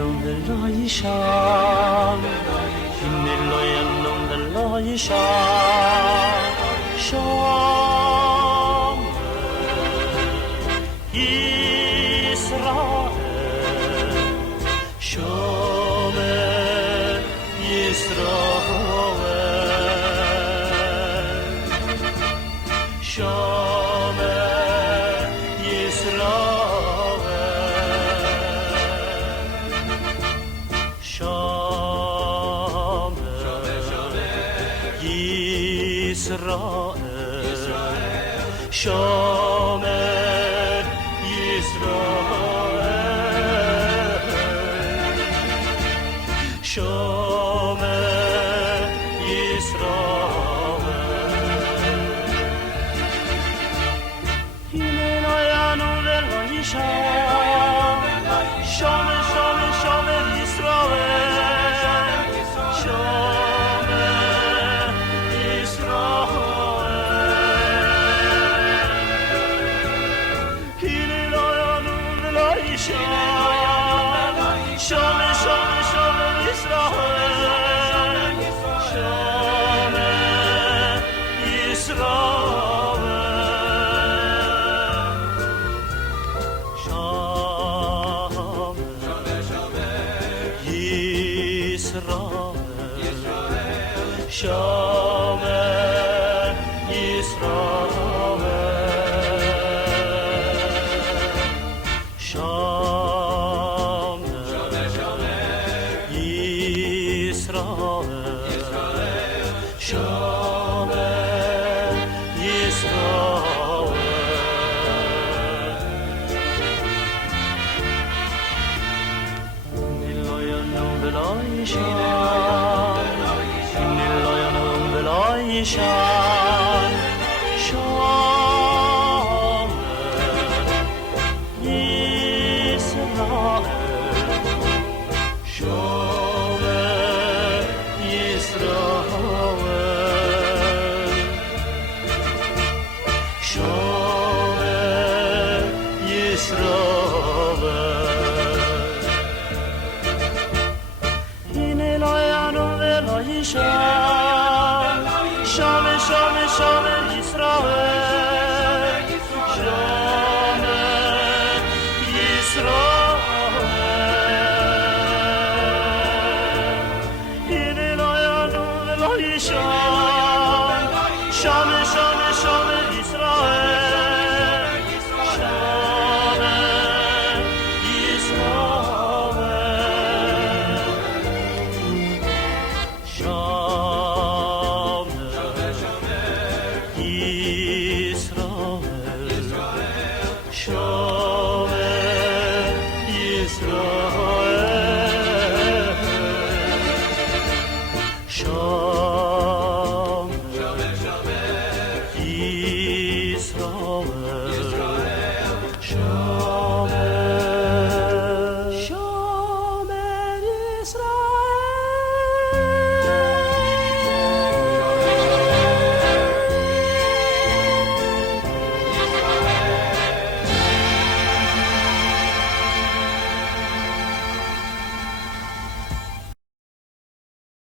non dell'Aishan, Hinniloya non dell'Aishan, Shom Yisrael, Shom Yisrael, Shom Yisrael, Shomer Yisrael, Shomer Yisrael, Hineno Yanu Velo Yisham, Shomer, Shomer, Shomer Yisrael, Shomer Yisrael, Shomer, Shomer, Shomer Yisrael, Shomer Yisrael, Shomer Yisrael, Yishan, Shomer Yisrael, Shomer Yisrael, Shomer Yisrael, Hine lo yanu velo yishan, Shomer, Shomer, Shomer Yisrael, Shomer Yisrael, Hine lo yanu velo yishan, Shomer, Shomer, Shomer Yisrael, Shomer Yisrael, Shomer